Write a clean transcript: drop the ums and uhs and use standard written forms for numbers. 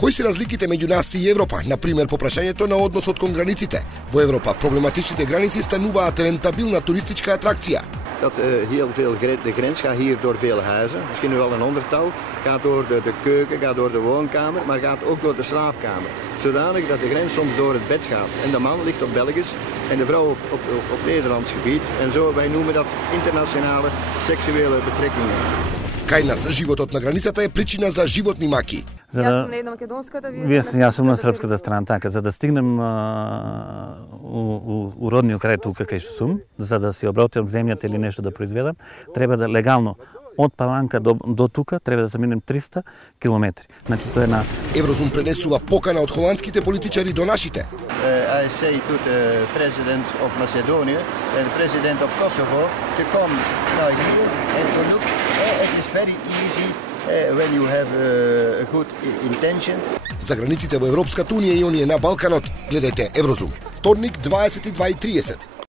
Кои се разликите меѓу нас и Европа? Например, по прашањето на односот кон границите. Во Европа проблематичните граници стануваат рентабилна туристичка атракција. Dat heel veel, de grens gaat hier door veel huizen, misschien wel een 100-tal, gaat door de keuken, gaat door de woonkamer, maar gaat ook door de slaapkamer. Zodanig dat de grens soms door het bed gaat. En de man ligt op Belgisch en de vrouw op Nederlands gebied. En zo, wij noemen dat internationale seksuele betrekkingen. Кај нас животот на границата е причина за животни маки. Јас сум на една македонската, јас сум на српската страна, така, за да стигнем у родниот крај тука кај што сум, за да си обработам земјата или нешто да произведам, треба да легално од Паланка до тука треба да заминем 300 километри. Значи тоа е на Еврозум пренесува покана од холандските политичари до нашите. I say to the president of Macedonia and the president of Kosovo to come now here and to look. It is very easy when you have a good intention. За границите во Европската унија и оние на Балканот гледајте Еврозум. Вторник 22:30.